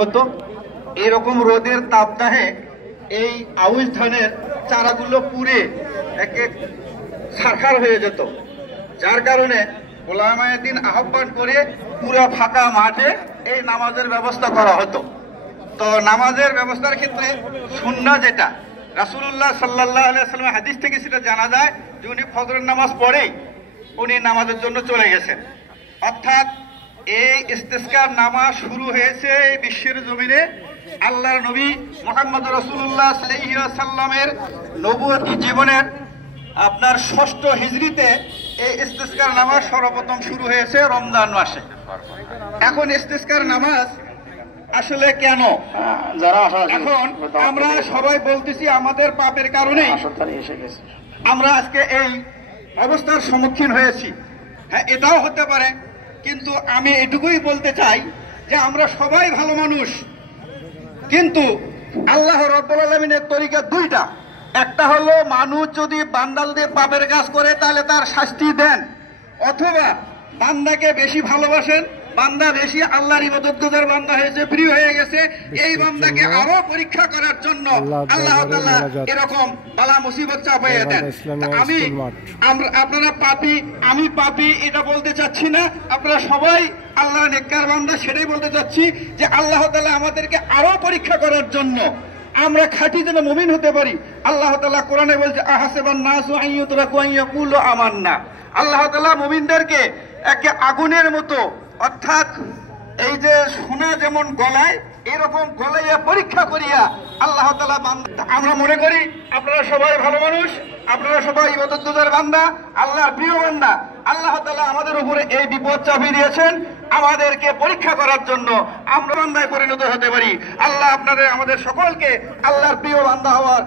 হতো। এরকম রোদের তাপদাহে এই আউশ ধানের চারাগুলো পুড়ে একে ছারখার হয়ে যেত, যার কারণে ওলামায়ে দ্বীন আহ্বান করে পুরা ফাঁকা মাঠে এই নামাজের ব্যবস্থা করা হতো। তো নামাজের ব্যবস্থার ক্ষেত্রে সুন্নাহ যেটা রাসূলুল্লাহ সাল্লাল্লাহু আলাইহি ওয়াসাল্লাম হাদিস থেকে সেটা জানা যায় যে উনি ফজরের নামাজ পড়েই উনি নামাজের জন্য চলে গেছেন। অর্থাৎ এই ইস্তিসকার নামাজ শুরু হয়েছে এই বিশ্বের জমিনে আল্লাহর নবী মুহাম্মদ রাসূলুল্লাহ সাল্লাল্লাহু আলাইহি ওয়াসাল্লামের নবুয়তি জীবনের আপনার ৬ষ্ঠ হিজরিতে এই ইস্তিসকার নামাজ সর্বপ্রথম শুরু হয়েছে রমজান মাসে। এখন ইস্তিসকার নামাজ আসলে কেন? এখন আমরা সবাই বলতেছি আমাদের পাপের কারণে আমরা আজকে এই অবস্থার সম্মুখীন হয়েছি। হ্যাঁ, এটাও হতে পারে, কিন্তু আমি এটুকুই বলতে চাই যে আমরা সবাই ভালো মানুষ, কিন্তু আল্লাহ রাব্বুল আলামিনের তরিকা দুইটা। একটা হলো মানুষ যদি বান্দাল দিয়ে পাপের কাজ করে তাহলে তার শাস্তি দেন, অথবা বান্দাকে বেশি ভালোবাসেন, বান্দা বেশি আল্লাহর ইবাদতগুজার বান্দা হয়েছে, প্রিয় হয়ে গেছে, এই বান্দাকে আরো পরীক্ষা করার জন্য আল্লাহ তাআলা এরকম বালা মুসিবত চাপাইয়া দেন। আপনারা পাপী, আমি পাপী এটা বলতে চাচ্ছি না, আপনারা সবাই আল্লাহর নেককার বান্দা, সেটাই বলতে চাচ্ছি যে আল্লাহ তাআলা আমাদেরকে আরো পরীক্ষা করার জন্য আমরা খাঁটি যেন মুমিন হতে পারি। আল্লাহ তাআলা কোরআনে বলছে আহাসিবান নাসু আন ইউতরাকু আন ইয়াকুলু আমান্না। আল্লাহ তাআলা মুমিনদেরকে একে আগুনের মতো, অর্থাৎ এই যে সোনা যেমন গলায়, এরকম গলাইয়া পরীক্ষা করিয়া আল্লাহ তাআলা আমরা মনে করি আপনারা সবাই ভালো মানুষ, আপনারা সবাই ইবাদতগুজার বান্দা, আল্লাহর প্রিয় বান্দা। আল্লাহ তাআলা আমাদের উপরে এই বিপদ চাপিয়ে দিয়েছেন আমাদেরকে পরীক্ষা করার জন্য আমরা বান্দায় পরিণত হতে পারি। আল্লাহ আপনাদের আমাদের সকলকে আল্লাহর প্রিয় বান্দা হওয়ার